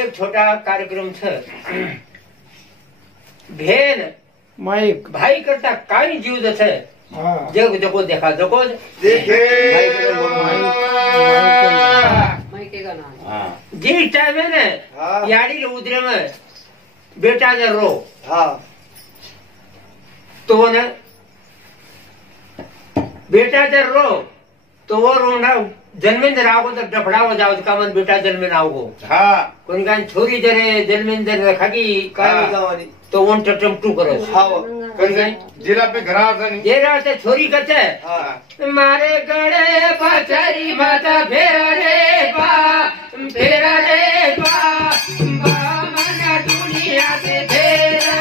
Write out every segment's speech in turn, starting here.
एक छोटा कार्यक्रम छे भेन माइक भाई करता काई जीव छे जग जको देखा जको देखे माइक का नाम जिस टाइम है ना यारी उधरे में बेटा ने रो तो ने बेटा ने रो तो वो रोना जन्मेंद्र आओ तो डफड़ा हो जाओ का मन बेटा जन्में आओ कोई का छोरी जरे जन्मेंद्र रखा की तो वन टटम टू करो जिला पे घरा जेरा से छोरी कते मारे गड़े पचरी माता फेरा रे बा मन दुनिया से फेरा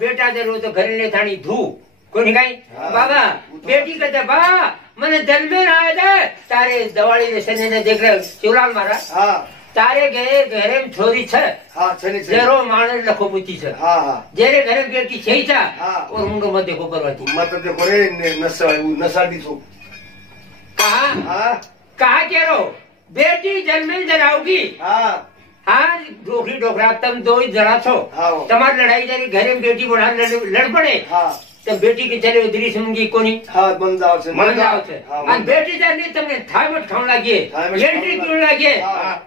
बेटा जरूर तो घर ले थानी धू कोनी काई बाबा बेटी कहते बा मने जन्मे आए दे तारे दवाली ने सने ने देख रहे चुलाल मारा तारे घरे में छोरी छे जरो माने लखो पूछी छे जेरे घरे बेटी छई छा और मुंडो मत देखो परवाती मत देखो रे नशा दी सो कहा कह रो बेटी जन्मे जराओगी हाँ डोकरी डोकरा तुम दो ही जरा छो तुम्हारी लड़ाई जारी घरे में बेटी बढ़ा लड़ पड़े तो बेटी के चले उधरी समझी कोनी मन जाओ छे और बेटी जाने तुमने थाई मत खाऊं लागे एंट्री क्यों लागे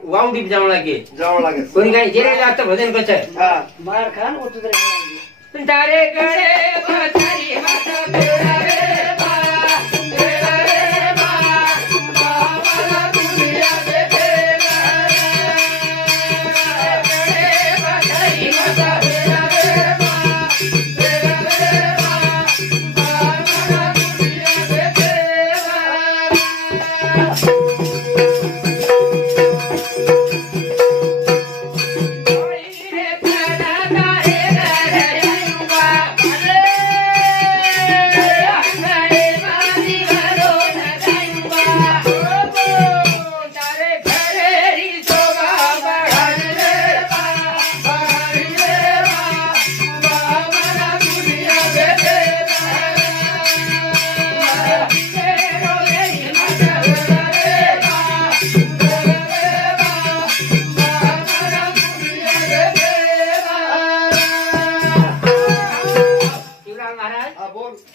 वाउंडी जाऊं लागे कोनी कहीं जेरे जात भजन को छे मार खान उतरे तारे गड़े बचारी माता बेड़ा रे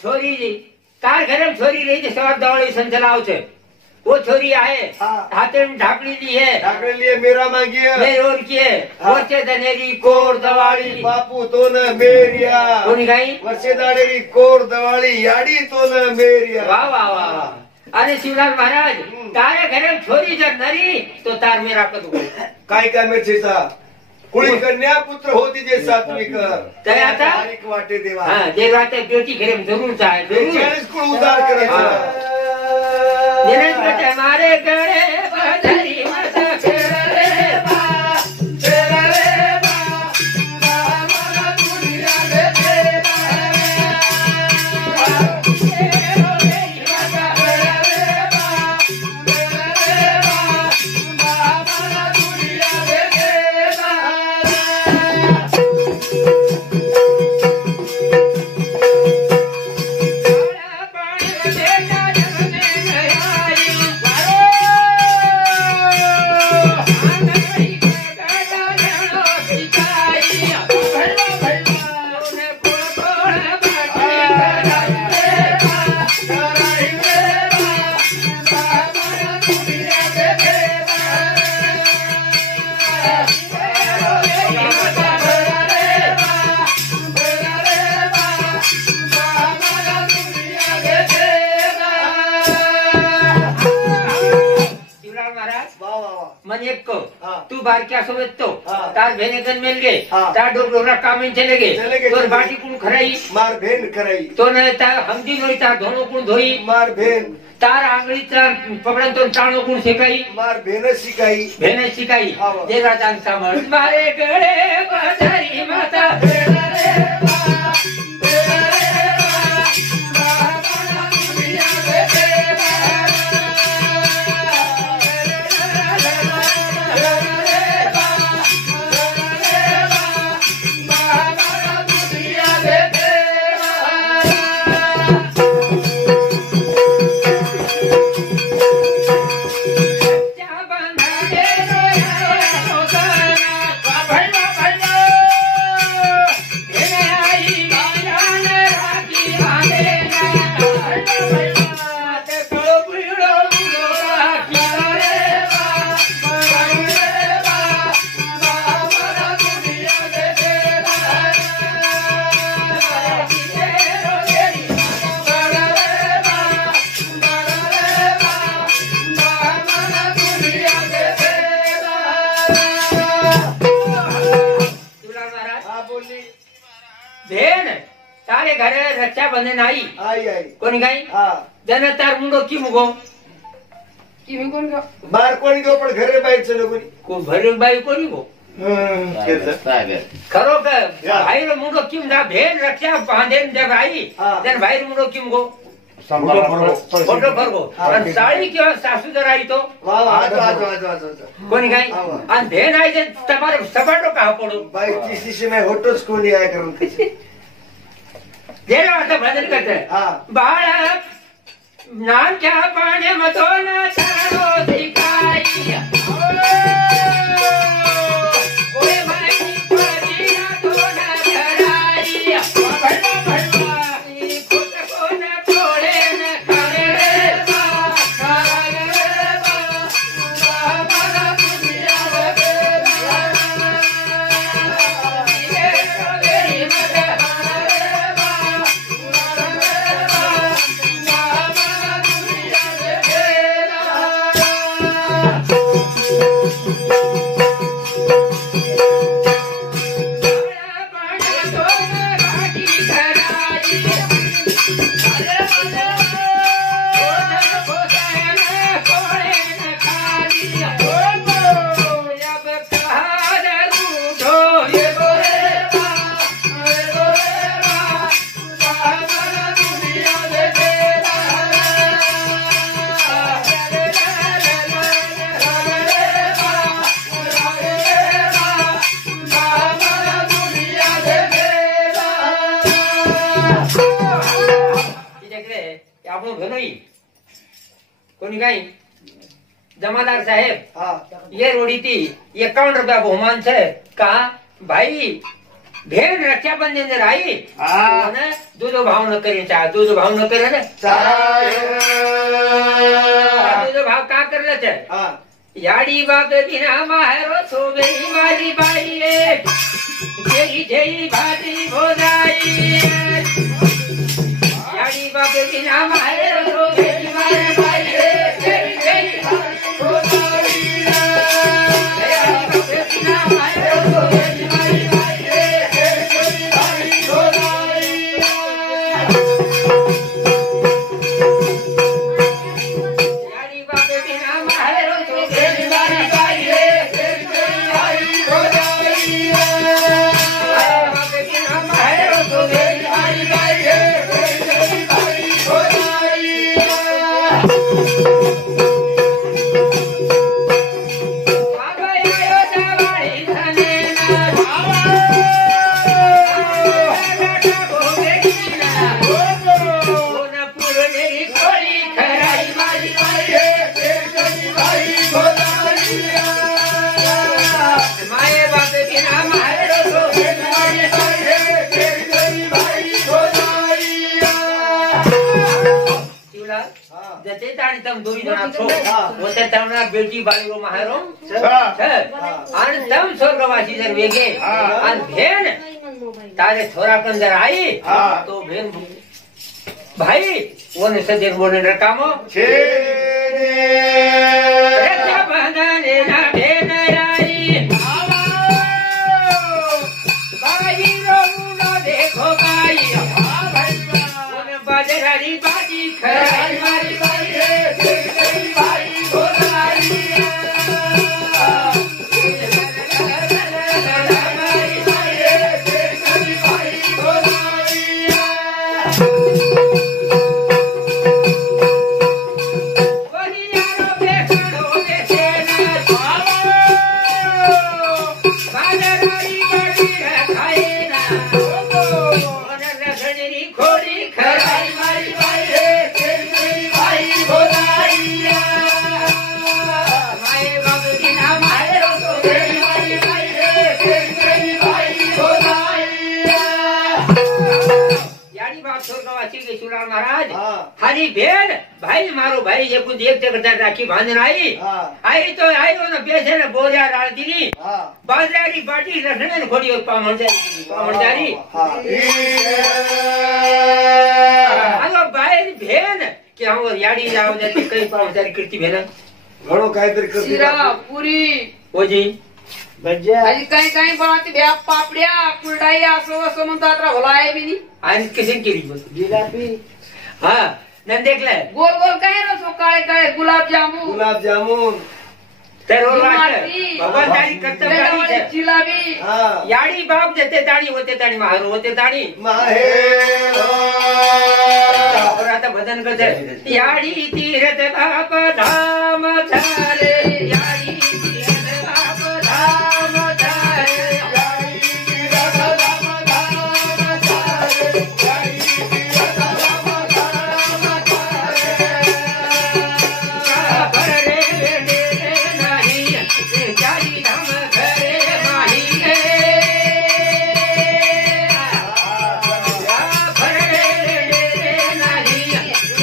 છોરી તાર ઘરે છોરી રહી છે સવાર દવાળી સંચલાવ છે वो छोरी आए हाथे में ढाकड़ी ली है ढाकने लिए मेरा मांगिए मेरे और किए वर्षे धनेरी कोर दवाड़ी बापू तो न मेरिया कोनी गई वर्षे दाड़ेरी कोर दवाड़ी याड़ी तो न मेरिया वाह वाह वाह अरे शिवलाल महाराज तारे घरे छोरी जब नरी तो तार मेरा कदू काय काय मेरे था कुड़ी कन्या पुत्र होती जे सात्विक तया था वाटे देवा हाँ देवाते बेटी घरे में जरूर चाहे जरूर 40 कुल उधार करे दिनेश बेटे हमारे घरे बधाई माता फेरा रे बा फेरा रे बा मारा दुनिया रे बा फेरा रे माता फेरा रे बा फेरा रे बा मारा दुनिया रे बा मन एक को तू बार क्या समझ तो तार भेने गन मिल गए तार डोरा काम में चले गए तो बाटी कुण खराई मार भेन कराई तो न तार हमदी नोई तार दोनों कुण धोई मार भेन तार आंगली तार पकड़न तो टाणो कुण सिखाई मार भेन सिखाई भेने सिखाई देवा जान समझ मारे गड़े बधाई माता फेरा रे बा फेरा रे बा मारा दुनिया रे बा भेन तारे घरे रक्षाबंधन आई आई आई कोणी गाई हाँ जन तार मुंडो की मुगो की मी कोण गो बार कोणी दो पण घरे बाहेर चलो कोणी को भरून बाई कोणी गो खरो का भाई रो मुंडो किम ना भेन रक्षा बांधेन जब आई जन भाई रो मुंडो किम गो फोटो भरगो आणि साडी किंवा सासूदर आई तो कोणी गाई आणि भेन आई जन तुम्हारे सपाटो का पडो भाई किसी से मैं होटोस को नहीं आया करूं जेला आता भजन करते बाळक नामच्या पाण्यामधून सारो शिकाई कोणी माहिती पडली दोन धराई भडवा भडवा खोट कोण पोळेन खाणे रे बा रे बा मारा दुनिया रे बा रे मत कोणी काही जमादार साहेब ये रोडी थी 51 रुपया बहुमान छे का भाई भेन रक्षाबंधन जर आई हा. तो न दूध भाव न करे चा दूध भाव न करे ना दूध भाव का करला છે याडी बाप बिना मारो सोबे मारी बाई जेई जेई भाती भोजाई याडी बाप बिना मारो सोबे मारी बाई जेई जेई भाती भोजाई याडी बाप बिना मारो सोबे मारी बाई जेई जेई भाती भोजाई याडी बाप बिना मारो सोबे मारी बाई जेई जेई भाती भोजाई बाप बिना मारो सोबे मारी बाई जेई जेई भाती भोजाई बाबा आयो जवानी धने ना बाबा गोबे कीना कोना पुरनेरी कोली खराई मारी बाई जेई भाई भोजाई माये बाप बिना मारो सोबे मारी बाई जेई भाई भोजाई शिवला जते ताणी तम दोई जना छो होते तमना बेटी बाळीरो महारो आणि तम स्वर्गवासी जर वेगे आणि भेन तारे थोरा पण जर आई तो भेन भाई वने सजन बोने रकामो रक्षा बंधने ना भेन आई बाई रो मुंडा देखो बाई वने बाजरारी बाजी खराई मारी बाई जेई भाई भोजाई मारी बाई जेई भाई भोजाई वनियारो बेखड़ो बेचेना बाजरारी बाजी रखाएना वने रखड़ेरी खोड़ी खराई मारी बाई जेई भाई भोजाई माये बाप बिना मारो सोबे मारी बाई जेई भाई भोजाई यानी बाप स्वर्गवासी के शिवलाल महाराज हरी भेन भाई मारो भाई ये कुछ एक जगह राखी बांधन आई आई तो ना बेसे न बोरिया डाल दी बाजरारी बाटी रखने न खोड़ी और पामण जारी अगो भाई भेन कि हम याडी जाओ ने कई पामचारी करती भेन घणो काहीतरी करते शिरा पुरी ओ जी अजी काही काही बनवते भ्या पापड्या कुरडाई असं असं म्हणतात रा भला आहे बिनी आणि कशी केली बस जिलाबी हा न देखलाय गोल गोल काय रसो काळे काळे गुलाबजामुन गुलाबजामुन तर इमारती, भगवान तारी कर्तव्य बेलावाली आहे जिलाबी याडी बाप जते ताणी होते ताणी महारो होते ताणी माहेर और आता भजन करते याडी तीरथ बाप धाम झाले याडी तीरथ बाप धाम झाले याडी तीरथ धाम झाले याडी तीरथ धाम झाले भरे वेडे नाही याडी धाम घरे माही भरे वेडे नाही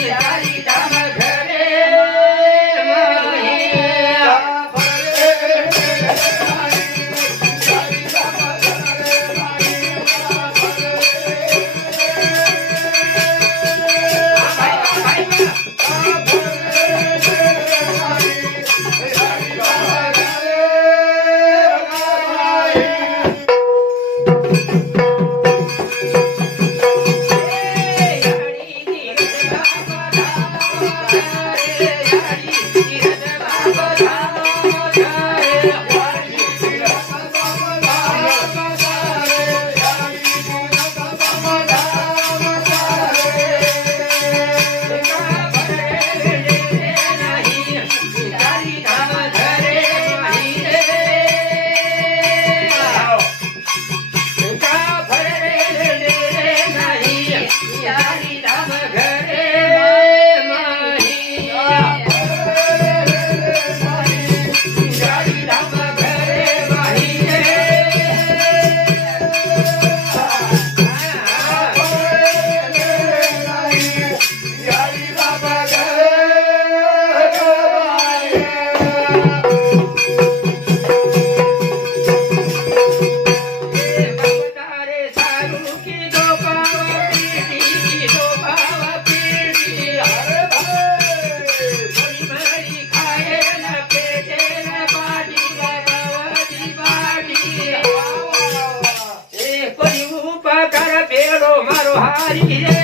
याडी धाम घरे माही हारी रे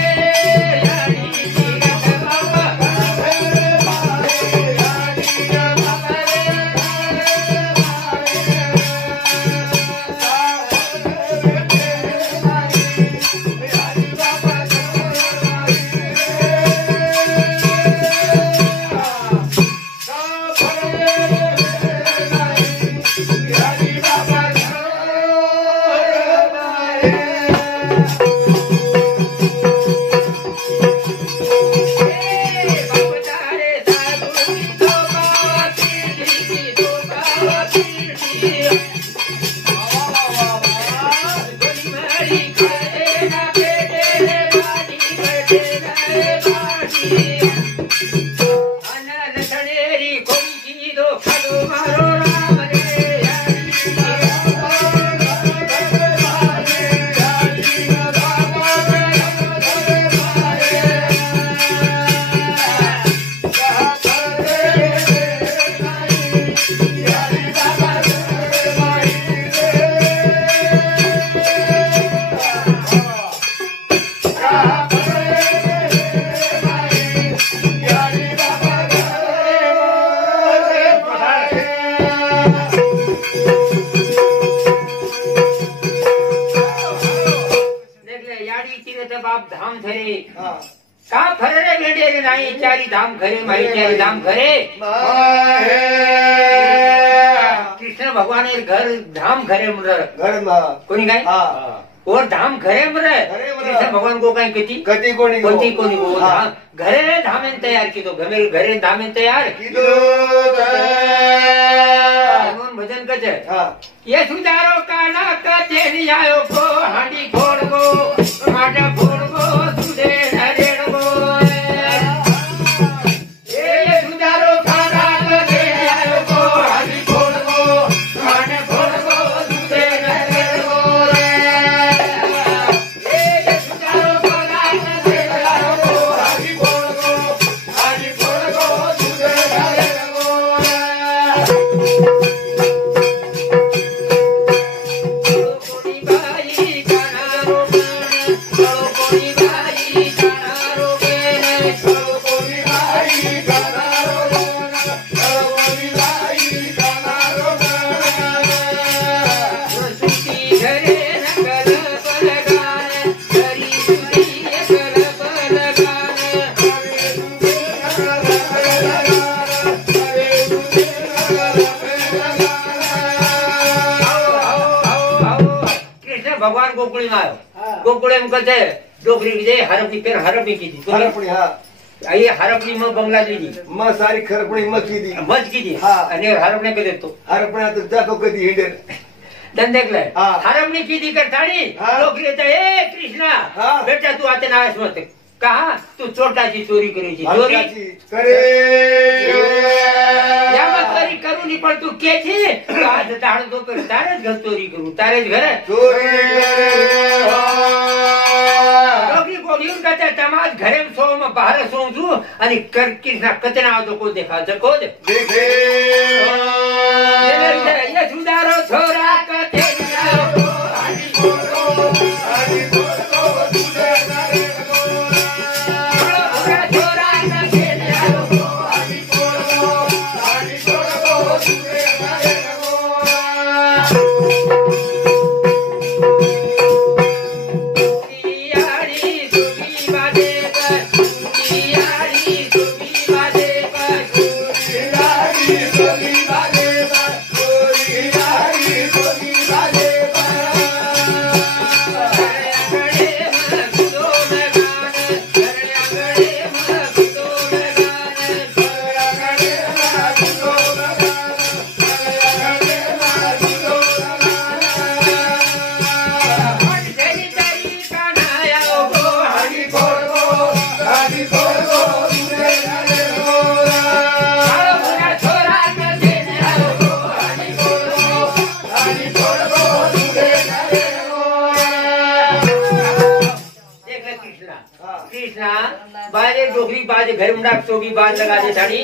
बाप धाम धरे का फररे भेडे नाही चारी धाम घरे माही चारी धाम घरे कृष्ण भगवान घर धाम घरे घर कोणी काय और धाम घरे कृष्ण भगवान को काय कती कती कोणी कोणती कोणी घरे धामेन तयार कितो घरे धामेन तयार भजन कच ये सुधारो काना कते नहीं आयो को हांडी फोड़ गो माटा फोड़ गो सुधे नरेड़ गो ये सुधारो काना कते नहीं आयो को हांडी फोड़ गो माटा फोड़ गो सुधे नरेड़ गो ये सुधारो काना कते नहीं आयो को हांडी फोड़ गो सुधे नरेड़ गो भगवान गोकुळी में आयो गोकुळे में कहते डोकरी की हरपनी फिर हरपनी की थी हरपणी आई हरपनी में बंगला दी मग सारी खरपणी मग किती मज की थी आणि हरपने कधी तो हरपणा तर जातो कधी हिंडेल धन देखलाय हरपनी की थी करतानी डोकरी येते ए कृष्णा बेटा तू आता नाश मत कहा तू चोटाची चोरी करूची चोरी करे करी करू नहीं पण तू के छी आज ताड़ तो कर तारे घर चोरी करू तारे घर चोरी डोकरी कोडियून कहते तमाज घरे में सो में बाहर सो छु आणि कर कृष्णा कतना आदो को देखा जको देखे ये सुधारो छोरा कते कृष्णा बाजे डोगरी बाजे घर में डाक चौकी बाज लगा दे साड़ी